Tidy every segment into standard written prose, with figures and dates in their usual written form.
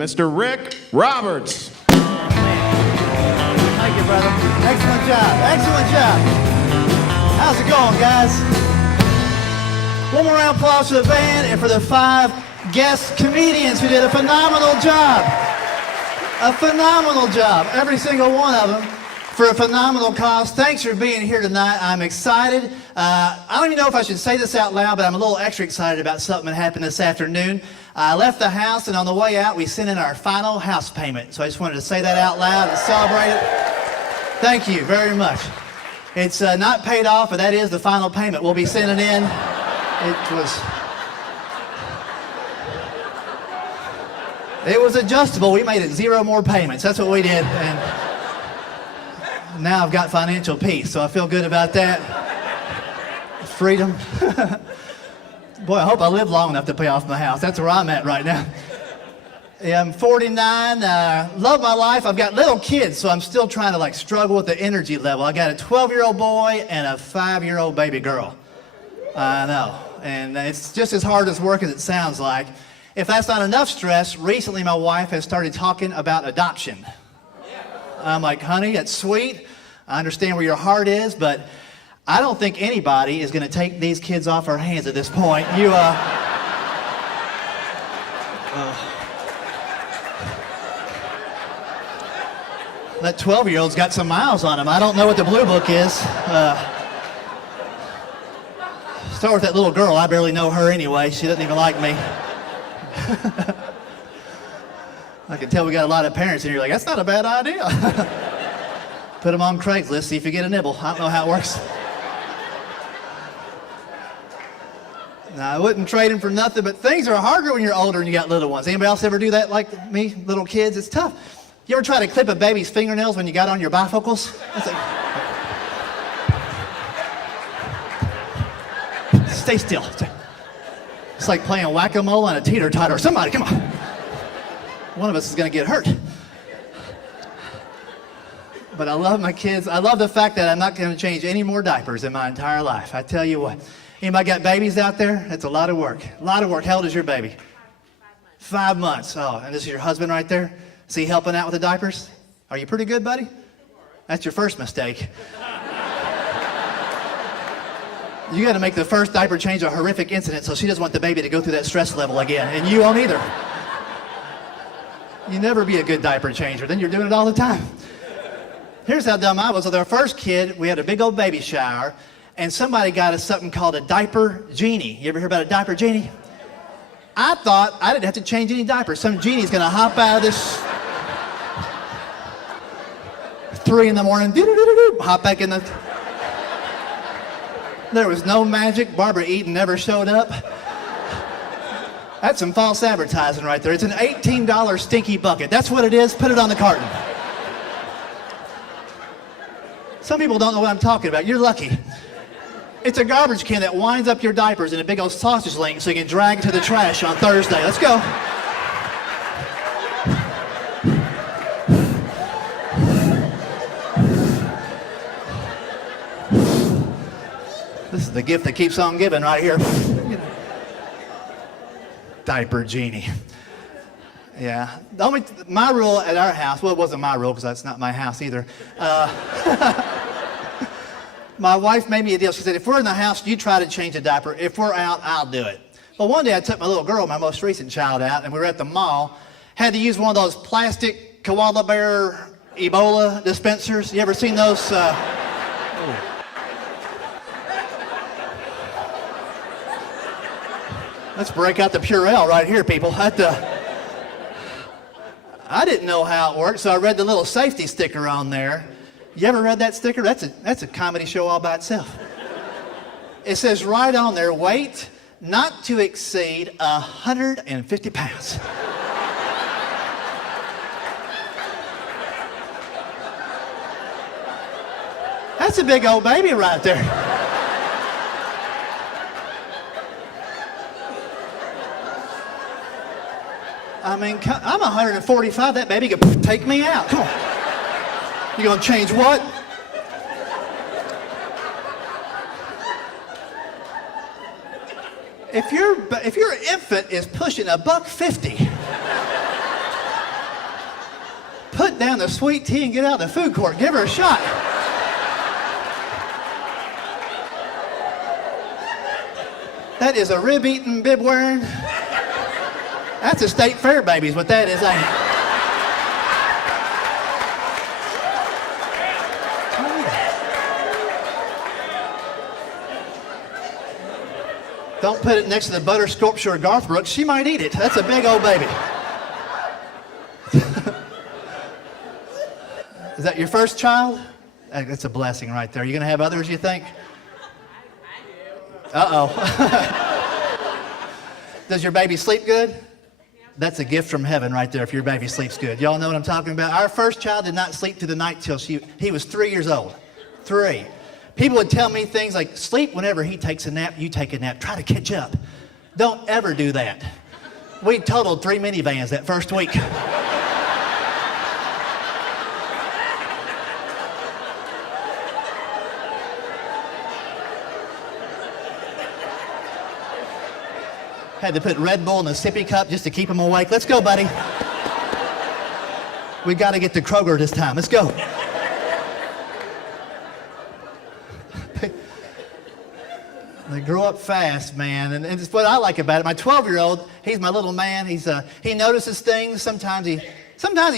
Mr. Rick Roberts. Thank you, brother. Excellent job. Excellent job. How's it going, guys? One more round of applause for the band and for the 5 guest comedians who did a phenomenal job. A phenomenal job. Every single one of them for a phenomenal cause. Thanks for being here tonight. I'm excited. I don't even know if I should say this out loud, but I'm a little extra excited about something that happened this afternoon. I left the house, and on the way out, we sent in our final house payment. So I just wanted to say that out loud and celebrate it. Thank you very much. It's not paid off, but that is the final payment we'll be sending in. It was adjustable. We made it 0 more payments. That's what we did. And now I've got financial peace, so I feel good about that. Freedom. Boy, I hope I live long enough to pay off my house. That's where I'm at right now. Yeah, I'm 49, love my life. I've got little kids, so I'm still trying to struggle with the energy level. I got a 12-year-old boy and a 5-year-old baby girl. I know, and it's just as hard as work as it sounds like. If that's not enough stress, recently my wife has started talking about adoption. I'm like, honey, that's sweet. I understand where your heart is, but I don't think anybody is going to take these kids off our hands at this point. That 12-year-old's got some miles on him. I don't know what the blue book is. Start with that little girl. I barely know her anyway. She doesn't even like me. I can tell we got a lot of parents in here like, that's not a bad idea. Put them on Craigslist, see if you get a nibble. I don't know how it works. Now, I wouldn't trade them for nothing, but things are harder when you're older and you got little ones. Anybody else ever do that like me? Little kids, it's tough. You ever try to clip a baby's fingernails when you got on your bifocals? Stay still. It's like playing whack-a-mole on a teeter-totter. Somebody, come on. One of us is going to get hurt. But I love my kids. I love the fact that I'm not going to change any more diapers in my entire life. I tell you what. Anybody got babies out there? That's a lot of work. A lot of work. How old is your baby? 5 months. Oh, and this is your husband right there? Is he helping out with the diapers? Are you pretty good, buddy? That's your first mistake. You got to make the first diaper change a horrific incident so she doesn't want the baby to go through that stress level again. And you won't either. You never be a good diaper changer. Then you're doing it all the time. Here's how dumb I was. With our first kid, we had a big old baby shower, and somebody got us something called a diaper genie. You ever hear about a diaper genie? I thought I didn't have to change any diapers. Some genie's going to hop out of this 3 in the morning, hop back in the... There was no magic. Barbara Eaton never showed up. That's some false advertising right there. It's an $18 stinky bucket. That's what it is. Put it on the carton. Some people don't know what I'm talking about. You're lucky. It's a garbage can that winds up your diapers in a big old sausage link so you can drag it to the trash on Thursday. Let's go. This is the gift that keeps on giving right here. Diaper genie. Yeah. My rule at our house, well, it wasn't my rule because that's not my house either. My wife made me a deal. She said, if we're in the house, you try to change a diaper. If we're out, I'll do it. But one day I took my little girl, my most recent child, out, and we were at the mall. Had to use one of those plastic koala bear Ebola dispensers. You ever seen those? Let's break out the Purell right here, people. I didn't know how it worked, so I read the little safety sticker on there. You ever read that sticker? That's a comedy show all by itself. It says right on there, weight not to exceed 150 pounds. That's a big old baby right there. I mean, I'm 145. That baby could take me out. Come on. You gonna change what? If your infant is pushing $150, Put down the sweet tea and get out of the food court. Give her a shot. That is a rib-eating, bib-wearing. That's a state fair baby is what that is, ain't it? Don't put it next to the butter sculpture of Garth Brooks. She might eat it. That's a big old baby. Is that your first child? That's a blessing right there. You gonna have others, you think? Uh-oh. Does your baby sleep good? That's a gift from heaven right there if your baby sleeps good. Y'all know what I'm talking about? Our first child did not sleep through the night till he was 3 years old. 3. People would tell me things like, sleep whenever he takes a nap, you take a nap. Try to catch up. Don't ever do that. We totaled 3 minivans that first week. Had to put Red Bull in a sippy cup just to keep him awake. Let's go, buddy. We got to get to Kroger this time. Let's go. They grow up fast, man, and it's what I like about it. My 12-year-old, he's my little man. He notices things. Sometimes he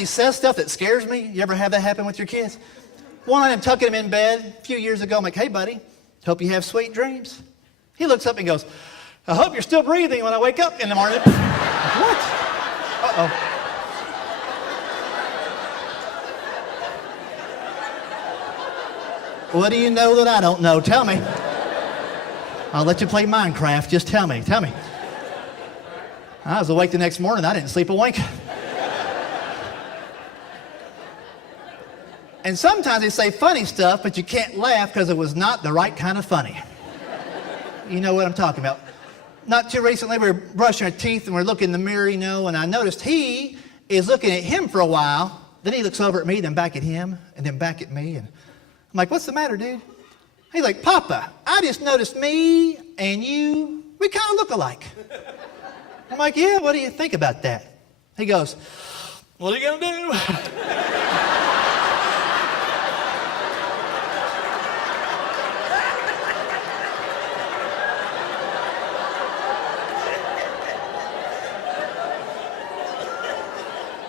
says stuff that scares me. You ever have that happen with your kids? One night I'm tucking him in bed a few years ago. I'm like, hey, buddy, hope you have sweet dreams. He looks up and goes, I hope you're still breathing when I wake up in the morning. What? Uh-oh. What do you know that I don't know? Tell me. I'll let you play Minecraft. Just tell me. Tell me. I was awake the next morning. I didn't sleep a wink. And sometimes they say funny stuff, but you can't laugh because it was not the right kind of funny. You know what I'm talking about. Not too recently, we were brushing our teeth and we're looking in the mirror, you know, and I noticed he is looking at him for a while. Then he looks over at me, then back at him, and then back at me. And I'm like, what's the matter, dude? He's like, Papa, I just noticed me and you, we kind of look alike. I'm like, yeah, what do you think about that? He goes, what are you going to do?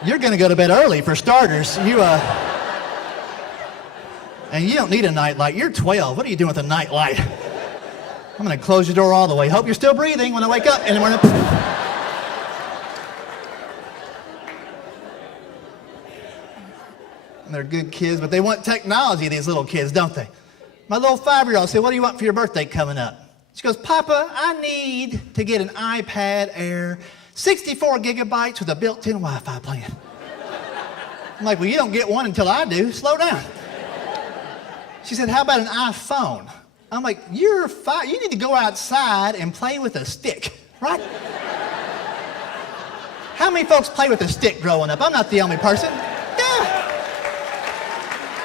You're going to go to bed early for starters. And you don't need a nightlight. You're 12. What are you doing with a nightlight? I'm going to close your door all the way. Hope you're still breathing when I wake up in the morning. They're good kids, but they want technology, these little kids, don't they? My little 5-year-old said, what do you want for your birthday coming up? She goes, Papa, I need to get an iPad Air, 64 gigabytes with a built-in Wi-Fi plan. I'm like, well, you don't get one until I do. Slow down. She said, how about an iPhone? I'm like, you're 5. You need to go outside and play with a stick, right? How many folks play with a stick growing up? I'm not the only person. Yeah.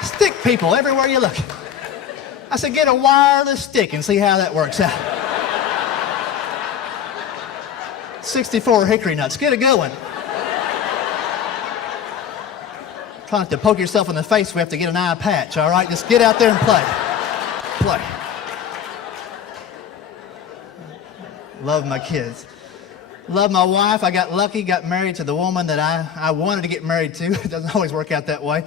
Stick people everywhere you look. I said, get a wireless stick and see how that works out. 64 hickory nuts. Get a good one. Try not to poke yourself in the face. We have to get an eye patch, all right? Just get out there and play. Play. Love my kids. Love my wife. I got lucky, got married to the woman that I wanted to get married to. It doesn't always work out that way.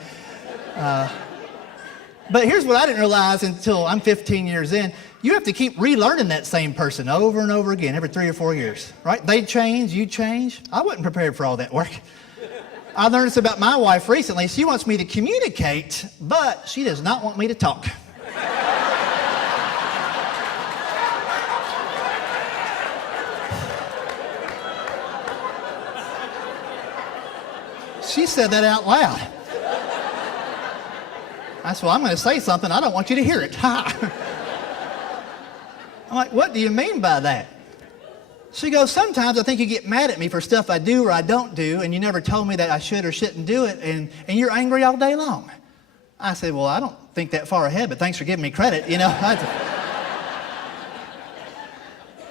But here's what I didn't realize until I'm 15 years in. You have to keep relearning that same person over and over again every 3 or 4 years, right? They change, you change. I wasn't prepared for all that work. I learned this about my wife recently. She wants me to communicate, but she does not want me to talk. She said that out loud. I said, well, I'm going to say something. I don't want you to hear it. I'm like, what do you mean by that? She goes, sometimes I think you get mad at me for stuff I do or I don't do, and you never told me that I should or shouldn't do it, and you're angry all day long. I said, well, I don't think that far ahead, but thanks for giving me credit, you know.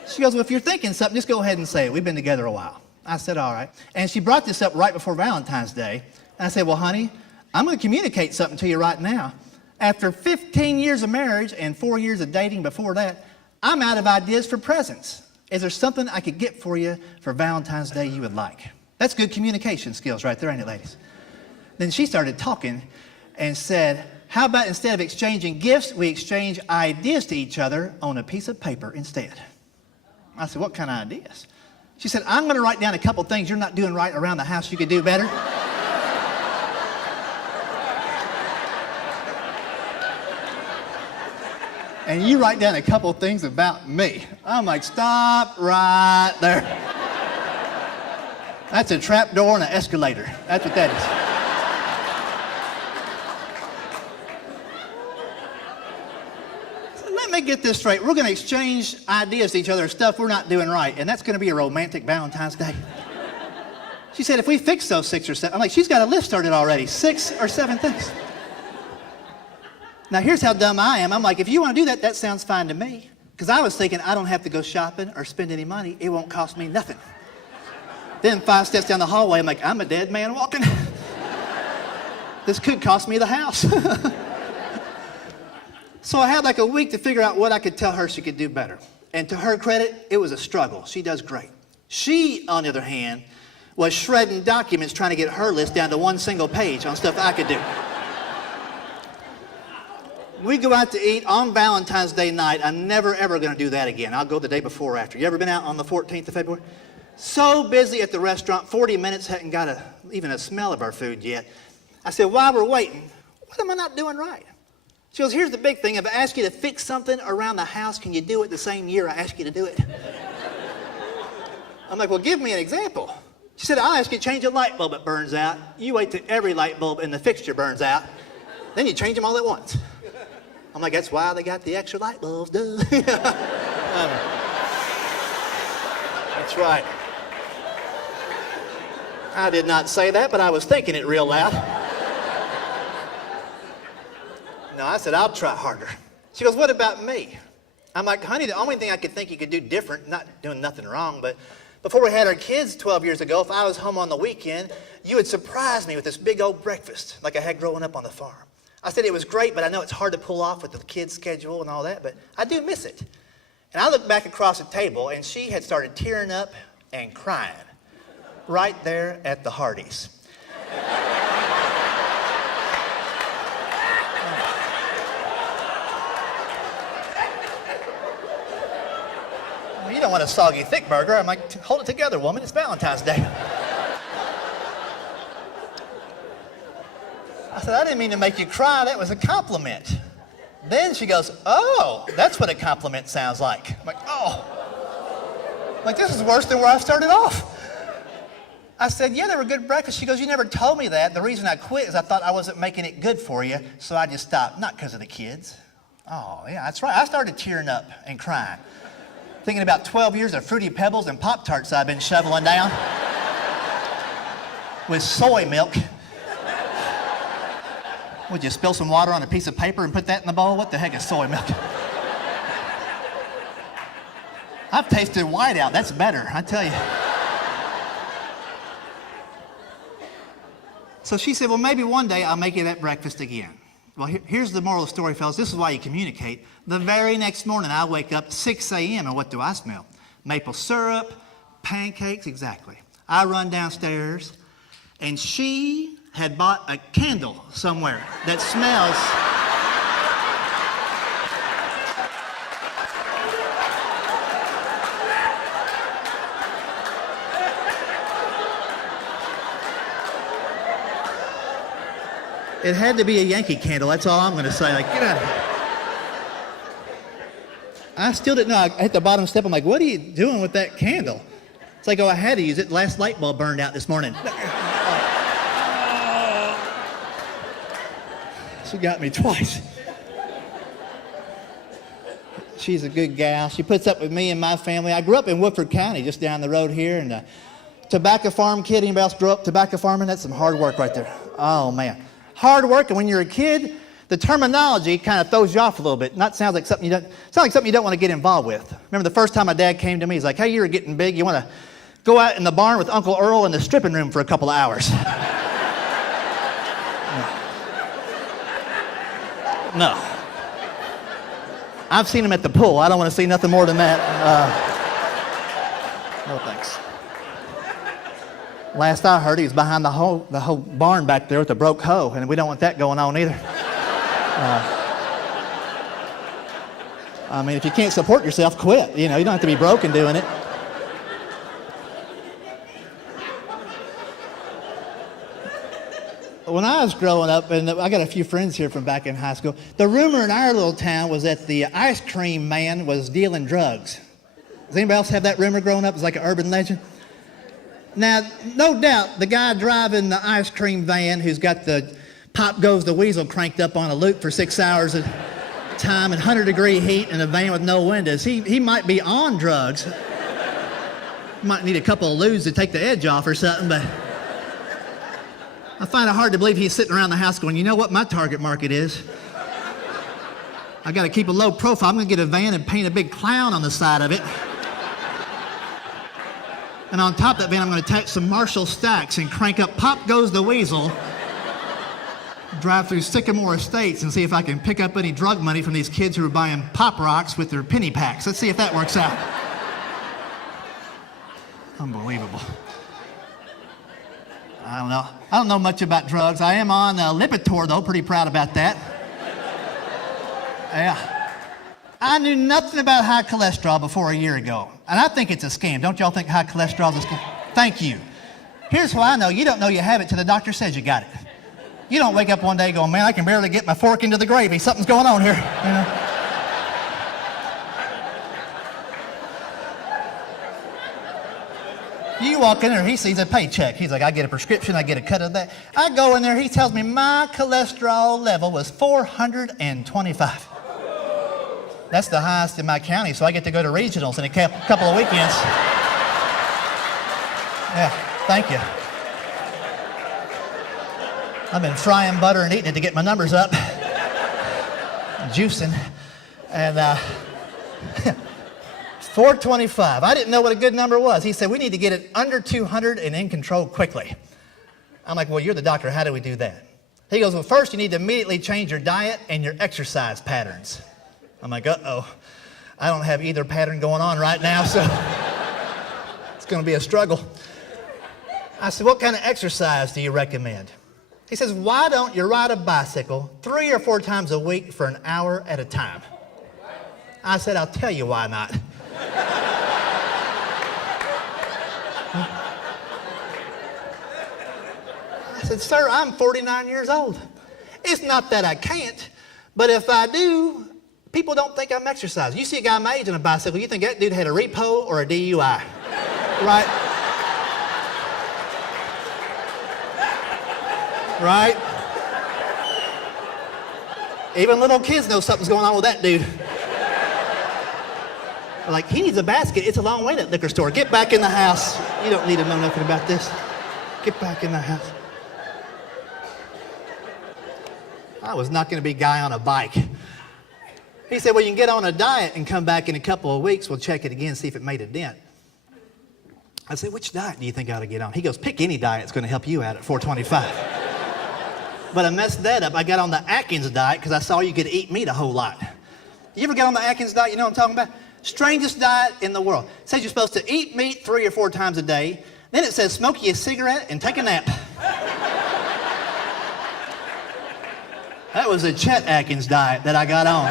She goes, well, if you're thinking something, just go ahead and say it. We've been together a while. I said, all right. And she brought this up right before Valentine's Day. And I said, well, honey, I'm going to communicate something to you right now. After 15 years of marriage and 4 years of dating before that, I'm out of ideas for presents. Is there something I could get for you for Valentine's Day you would like? That's good communication skills right there, ain't it, ladies? Then she started talking and said, how about instead of exchanging gifts, we exchange ideas to each other on a piece of paper instead? I said, what kind of ideas? She said, I'm going to write down a couple things you're not doing right around the house you could do better. And you write down a couple things about me. I'm like, stop right there. That's a trap door and an escalator. That's what that is. So let me get this straight. We're going to exchange ideas to each other and stuff we're not doing right, and that's going to be a romantic Valentine's Day. She said, if we fix those 6 or 7, I'm like, she's got a list started already, 6 or 7 things. Now, here's how dumb I am. I'm like, if you want to do that, that sounds fine to me. Because I was thinking, I don't have to go shopping or spend any money. It won't cost me nothing. Then 5 steps down the hallway, I'm like, I'm a dead man walking. This could cost me the house. So I had like a week to figure out what I could tell her she could do better. And to her credit, it was a struggle. She does great. She, on the other hand, was shredding documents trying to get her list down to one single page on stuff I could do. We go out to eat on Valentine's Day night. I'm never, ever going to do that again. I'll go the day before or after. You ever been out on the 14th of February? So busy at the restaurant, 40 minutes, hadn't got even a smell of our food yet. I said, while we're waiting, what am I not doing right? She goes, here's the big thing. If I ask you to fix something around the house, can you do it the same year I ask you to do it? I'm like, well, give me an example. She said, I'll ask you to change a light bulb that burns out. You wait till every light bulb in the fixture burns out. Then you change them all at once. I'm like, that's why they got the extra light bulbs, duh. That's right. I did not say that, but I was thinking it real loud. No, I said, I'll try harder. She goes, what about me? I'm like, honey, the only thing I could think you could do different, not doing nothing wrong, but before we had our kids 12 years ago, if I was home on the weekend, you would surprise me with this big old breakfast like I had growing up on the farm. I said it was great, but I know it's hard to pull off with the kids' schedule and all that, but I do miss it. And I looked back across the table, and she had started tearing up and crying right there at the Hardee's. Well, you don't want a soggy, thick burger. I'm like, hold it together, woman. It's Valentine's Day. I said, I didn't mean to make you cry. That was a compliment. Then she goes, oh, that's what a compliment sounds like. I'm like, oh. I'm like, this is worse than where I started off. I said, yeah, they were good breakfast. She goes, you never told me that. The reason I quit is I thought I wasn't making it good for you, so I just stopped. Not because of the kids. Oh, yeah, that's right. I started tearing up and crying, thinking about 12 years of Fruity Pebbles and Pop-Tarts I've been shoveling down with soy milk. Would you spill some water on a piece of paper and put that in the bowl? What the heck is soy milk? I've tasted whiteout. That's better, I tell you. So she said, well, maybe one day I'll make you that breakfast again. Well, here's the moral of the story, fellas. This is why you communicate. The very next morning, I wake up 6 a.m., and what do I smell? Maple syrup, pancakes, exactly. I run downstairs, and she had bought a candle somewhere that smells. It had to be a Yankee candle, that's all I'm gonna say. Like, get out of here. I still didn't know. I hit the bottom step, I'm like, what are you doing with that candle? It's like, oh, I had to use it. The last light bulb burned out this morning. She got me twice. She's a good gal. She puts up with me and my family. I grew up in Woodford County, just down the road here, and tobacco farm kid. Anybody else grow up tobacco farming? That's some hard work right there. Oh, man. Hard work, and when you're a kid, the terminology kind of throws you off a little bit. Sounds like something you don't want to get involved with. Remember the first time my dad came to me, he's like, hey, you're getting big. You want to go out in the barn with Uncle Earl in the stripping room for a couple of hours. No. I've seen him at the pool. I don't want to see nothing more than that. No thanks. Last I heard, he was behind the whole barn back there with the broke hoe, and we don't want that going on either. I mean, if you can't support yourself, quit. You know, you don't have to be broken doing it. When I was growing up, and I got a few friends here from back in high school, the rumor in our little town was that the ice cream man was dealing drugs. Does anybody else have that rumor growing up? It's like an urban legend. Now, no doubt, the guy driving the ice cream van who's got the Pop Goes the Weasel cranked up on a loop for 6 hours at a time in 100-degree heat in a van with no windows, he might be on drugs. Might need a couple of loos to take the edge off or something, but I find it hard to believe he's sitting around the house going, you know what my target market is? I got to keep a low profile. I'm going to get a van and paint a big clown on the side of it. And on top of that van, I'm going to attach some Marshall stacks and crank up Pop Goes the Weasel, drive through Sycamore Estates and see if I can pick up any drug money from these kids who are buying Pop Rocks with their penny packs. Let's see if that works out. Unbelievable. I don't know. I don't know much about drugs. I am on Lipitor, though. Pretty proud about that. Yeah. I knew nothing about high cholesterol before a year ago. And I think it's a scam. Don't y'all think high cholesterol is a scam? Thank you. Here's why I know. You don't know you have it till the doctor says you got it. You don't wake up one day going, man, I can barely get my fork into the gravy. Something's going on here. You know? You walk in there, he sees a paycheck. He's like, I get a prescription, I get a cut of that. I go in there, he tells me my cholesterol level was 425. That's the highest in my county, so I get to go to regionals in a couple of weekends. Yeah, thank you. I've been frying butter and eating it to get my numbers up. Juicing. And 425. I didn't know what a good number was. He said, we need to get it under 200 and in control quickly. I'm like, well, you're the doctor. How do we do that? He goes, well, first you need to immediately change your diet and your exercise patterns. I'm like, uh-oh. I don't have either pattern going on right now, so it's going to be a struggle. I said, what kind of exercise do you recommend? He says, why don't you ride a bicycle 3 or 4 times a week for an hour at a time? I said, I'll tell you why not. I said, sir, I'm 49 years old. It's not that I can't, but if I do, people don't think I'm exercising. You see a guy my age on a bicycle, you think that dude had a repo or a DUI, right? Right? Even little kids know something's going on with that dude. Like, he needs a basket. It's a long way to that liquor store. Get back in the house. You don't need to know nothing about this. Get back in the house. I was not going to be a guy on a bike. He said, well, you can get on a diet and come back in a couple of weeks. We'll check it again, see if it made a dent. I said, which diet do you think I ought to get on? He goes, pick any diet that's going to help you out at 425. But I messed that up. I got on the Atkins diet because I saw you could eat meat a whole lot. You ever get on the Atkins diet? You know what I'm talking about? Strangest diet in the world. It says you're supposed to eat meat 3 or 4 times a day. Then it says smoke you a cigarette and take a nap. That was a Chet Atkins diet that I got on.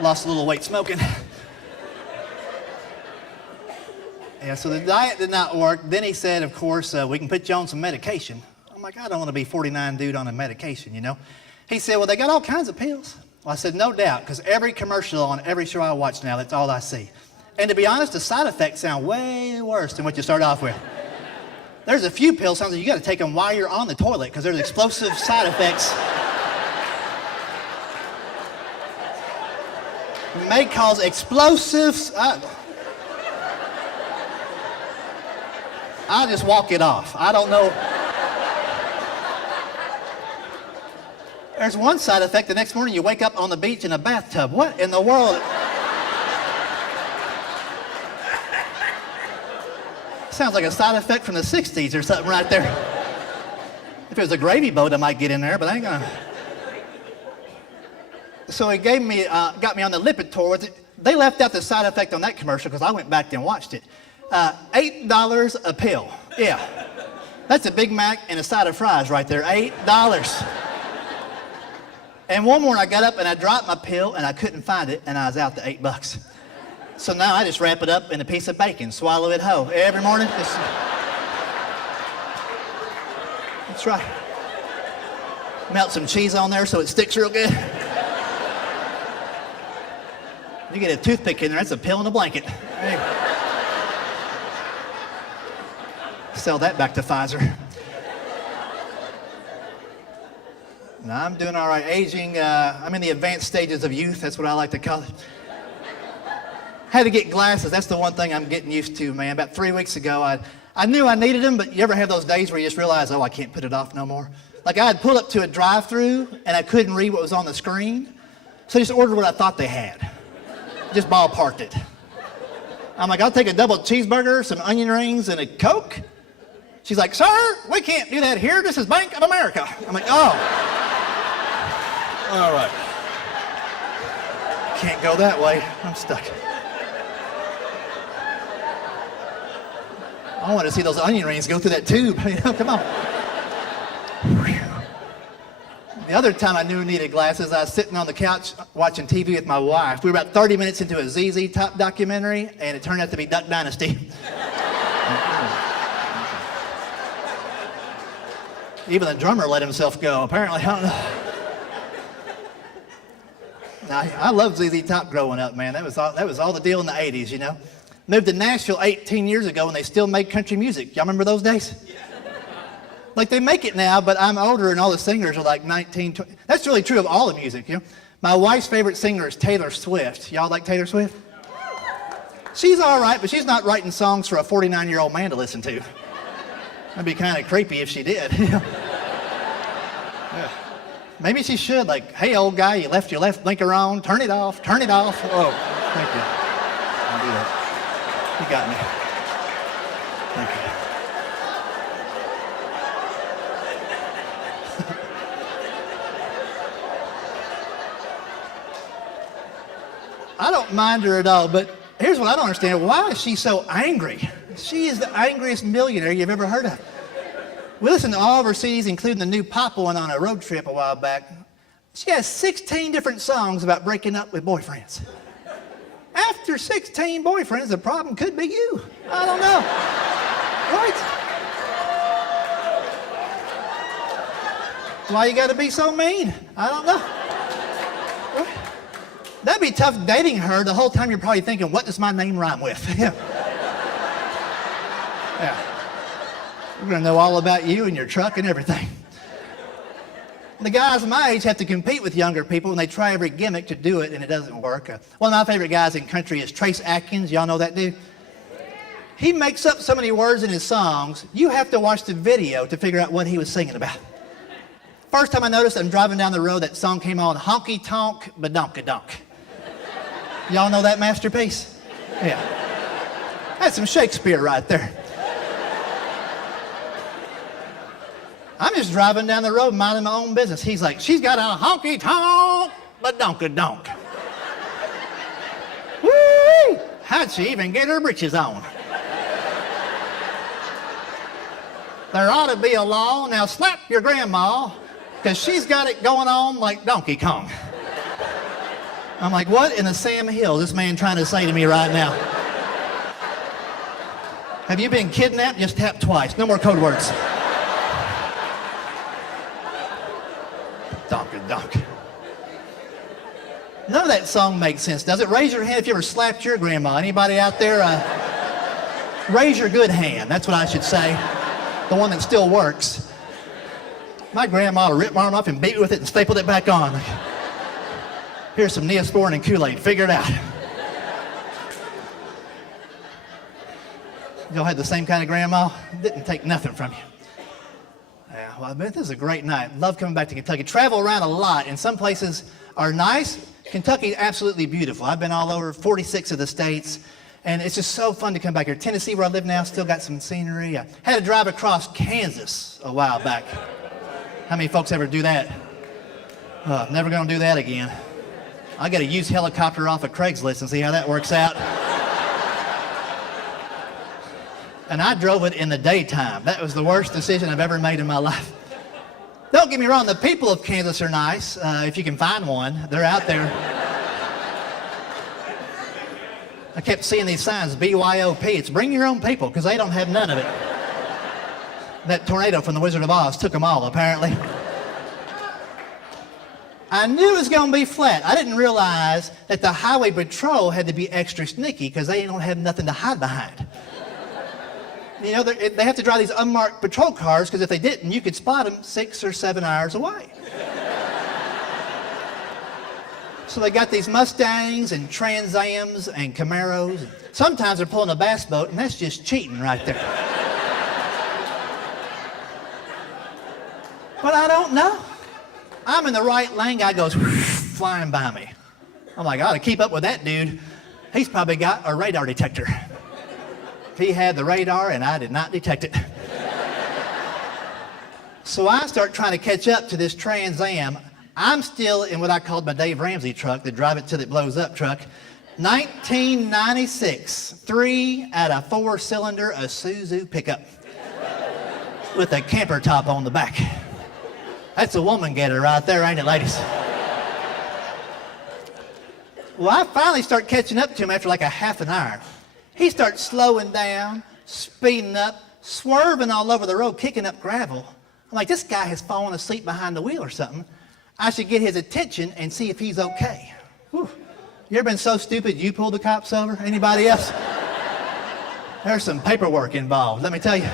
Lost a little weight smoking. Yeah, so the diet did not work. Then he said, of course, we can put you on some medication. I'm like, I don't want to be 49 dude on a medication, you know. He said, well, they got all kinds of pills. Well, I said, no doubt, because every commercial on every show I watch now, that's all I see. And to be honest, the side effects sound way worse than what you start off with. There's a few pills, sounds like you got to take them while you're on the toilet, because there's explosive side effects. It may cause explosives. I'll just walk it off. I don't know. There's one side effect. The next morning you wake up on the beach in a bathtub. What in the world? Sounds like a side effect from the 60s or something right there. If it was a gravy boat, I might get in there, but I ain't gonna. So he got me on the Lipitor. They left out the side effect on that commercial because I went back and watched it. $8 a pill. Yeah. That's a Big Mac and a side of fries right there. $8. And one morning I got up and I dropped my pill and I couldn't find it and I was out to $8. So now I just wrap it up in a piece of bacon, swallow it whole every morning. That's right. Melt some cheese on there so it sticks real good. You get a toothpick in there, that's a pill and a blanket. Hey. Sell that back to Pfizer. Now, I'm doing all right. Aging, I'm in the advanced stages of youth. That's what I like to call it. Had to get glasses. That's the one thing I'm getting used to, man. About 3 weeks ago, I knew I needed them, but you ever have those days where you just realize, oh, I can't put it off no more? Like I had pulled up to a drive-thru and I couldn't read what was on the screen, so I just ordered what I thought they had. Just ballparked it. I'm like, I'll take a double cheeseburger, some onion rings, and a Coke. She's like, sir, we can't do that here. This is Bank of America. I'm like, oh. All right. Can't go that way. I'm stuck. I want to see those onion rings go through that tube. You know, come on. The other time I knew I needed glasses, I was sitting on the couch watching TV with my wife. We were about 30 minutes into a ZZ Top documentary, and it turned out to be Duck Dynasty. Even the drummer let himself go, apparently. I don't know. Now, I loved ZZ Top growing up, man. That was all the deal in the 80s, you know. Moved to Nashville 18 years ago, and they still make country music. Y'all remember those days? Like, they make it now, but I'm older, and all the singers are like 19, 20. That's really true of all the music, you know. My wife's favorite singer is Taylor Swift. Y'all like Taylor Swift? She's all right, but she's not writing songs for a 49-year-old man to listen to. That'd be kind of creepy if she did. Yeah. Maybe she should, like, hey, old guy, you left your left blinker on. Turn it off. Turn it off. Oh, thank you. I'll do that. You got me. Thank you. I don't mind her at all, but here's what I don't understand. Why is she so angry? She is the angriest millionaire you've ever heard of. We listened to all of her CDs, including the new pop one on a road trip a while back. She has 16 different songs about breaking up with boyfriends. After 16 boyfriends, the problem could be you. I don't know. Right? Why you gotta be so mean? I don't know. That'd be tough dating her. The whole time you're probably thinking, what does my name rhyme with? Yeah. Yeah. We're gonna know all about you and your truck and everything. The guys my age have to compete with younger people and they try every gimmick to do it and it doesn't work. One of my favorite guys in country is Trace Atkins. Y'all know that dude? He makes up so many words in his songs, you have to watch the video to figure out what he was singing about. First time I noticed, I'm driving down the road, that song came on, honky tonk, badonka-donk. Y'all know that masterpiece? Yeah. That's some Shakespeare right there. I'm just driving down the road, minding my own business. He's like, she's got a honky tonk, badonka-donk. Woo! How'd she even get her britches on? There ought to be a law, now slap your grandma, because she's got it going on like Donkey Kong. I'm like, what in the Sam Hill is this man trying to say to me right now? Have you been kidnapped? Just tap twice. No more code words. Donk. None of that song makes sense, does it? Raise your hand if you ever slapped your grandma. Anybody out there? Raise your good hand. That's what I should say. The one that still works. My grandma ripped my arm off and beat me with it and stapled it back on. Here's some Neosporin and Kool-Aid. Figure it out. Y'all had the same kind of grandma? Didn't take nothing from you. Yeah, well, I bet this is a great night. Love coming back to Kentucky. Travel around a lot, and some places are nice. Kentucky, absolutely beautiful. I've been all over 46 of the states, And it's just so fun to come back here. Tennessee, where I live now, still got some scenery. I had to drive across Kansas a while back. How many folks ever do that? Never gonna do that again. I got a used helicopter off of Craigslist and see how that works out. And I drove it in the daytime. That was the worst decision I've ever made in my life. Don't get me wrong, the people of Kansas are nice. If you can find one, they're out there. I kept seeing these signs, BYOP. It's bring your own people, because they don't have none of it. That tornado from the Wizard of Oz took them all, apparently. I knew it was going to be flat. I didn't realize that the highway patrol had to be extra sneaky because they don't have nothing to hide behind. You know, they have to drive these unmarked patrol cars because if they didn't, you could spot them 6 or 7 hours away. So they got these Mustangs and Trans Ams and Camaros. Sometimes they're pulling a bass boat, and that's just cheating right there. But I don't know. I'm in the right lane, guy goes flying by me. I'm like, I ought to keep up with that dude. He's probably got a radar detector. He had the radar and I did not detect it. So I start trying to catch up to this Trans Am. I'm still in what I called my Dave Ramsey truck, the drive it till it blows up truck. 1996, 3 out of 4 cylinder Isuzu pickup with a camper top on the back. That's a woman getter right there, ain't it, ladies? Well, I finally start catching up to him after like a half an hour. He starts slowing down, speeding up, swerving all over the road, kicking up gravel. I'm like, this guy has fallen asleep behind the wheel or something. I should get his attention and see if he's okay. Whew. You ever been so stupid you pulled the cops over? Anybody else? There's some paperwork involved, let me tell you.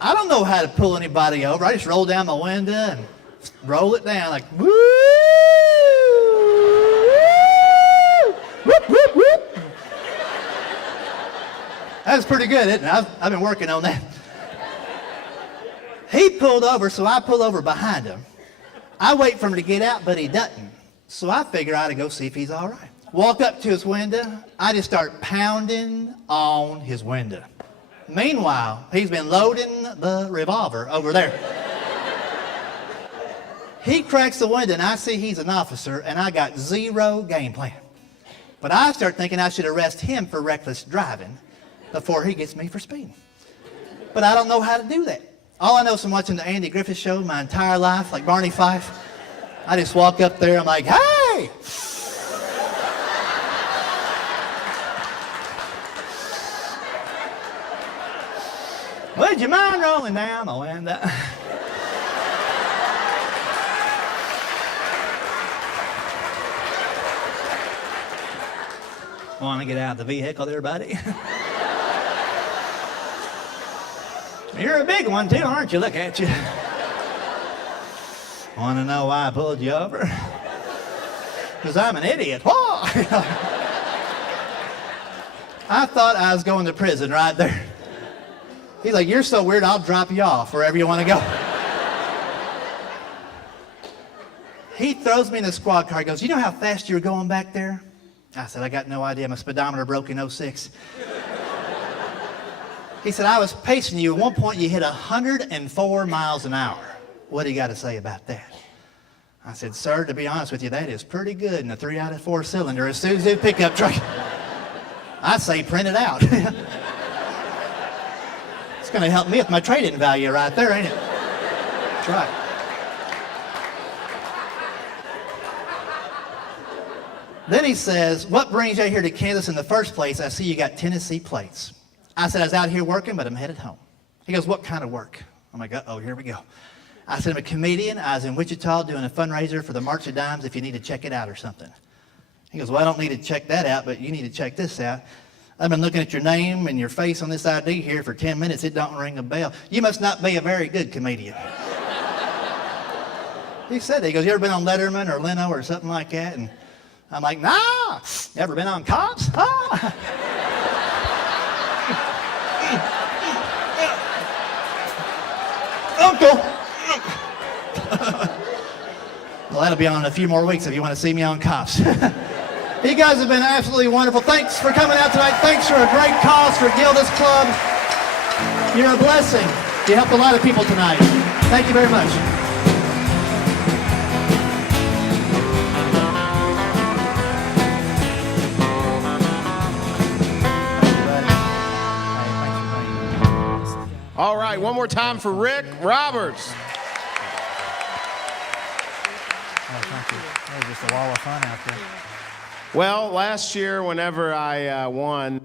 I don't know how to pull anybody over. I just roll down my window and roll it down like, woo! Whoop, whoop, whoop. That's pretty good, isn't it? I've been working on that. He pulled over, so I pull over behind him. I wait for him to get out, but he doesn't. So I figure I ought to go see if he's all right. Walk up to his window. I just start pounding on his window. Meanwhile, he's been loading the revolver over there. He cracks the window, and I see he's an officer, and I got zero game plan. But I start thinking I should arrest him for reckless driving before he gets me for speeding. But I don't know how to do that. All I know is from watching the Andy Griffith Show my entire life, like Barney Fife. I just walk up there, I'm like, hey! Would you mind rolling down my window? Want to get out of the vehicle there, buddy? You're a big one, too, aren't you? Look at you. Want to know why I pulled you over? Because I'm an idiot. Whoa! I thought I was going to prison right there. He's like, you're so weird, I'll drop you off wherever you want to go. He throws me in the squad car. He goes, you know how fast you were going back there? I said, I got no idea. My speedometer broke in 06. He said, I was pacing you. At one point, you hit 104 miles an hour. What do you got to say about that? I said, sir, to be honest with you, that is pretty good in a 3 out of 4 cylinder Isuzu pickup truck. I say print it out. It's going to help me with my trade-in value right there, ain't it? That's right. Then he says, what brings you out here to Kansas in the first place? I see you got Tennessee plates. I said, I was out here working, but I'm headed home. He goes, what kind of work? I'm like, uh-oh, here we go. I said, I'm a comedian. I was in Wichita doing a fundraiser for the March of Dimes if you need to check it out or something. He goes, well, I don't need to check that out, but you need to check this out. I've been looking at your name and your face on this ID here for 10 minutes. It don't ring a bell. You must not be a very good comedian. He said that. He goes, you ever been on Letterman or Leno or something like that? And I'm like, nah. Ever been on Cops? Ah. Uncle. Well, that'll be on in a few more weeks if you want to see me on Cops. You guys have been absolutely wonderful. Thanks for coming out tonight. Thanks for a great cause for Gilda's Club. You're a blessing. You helped a lot of people tonight. Thank you very much. All right, one more time for Rick Roberts. Oh, thank you. That was just a wall of fun out there. Well, last year, whenever I won,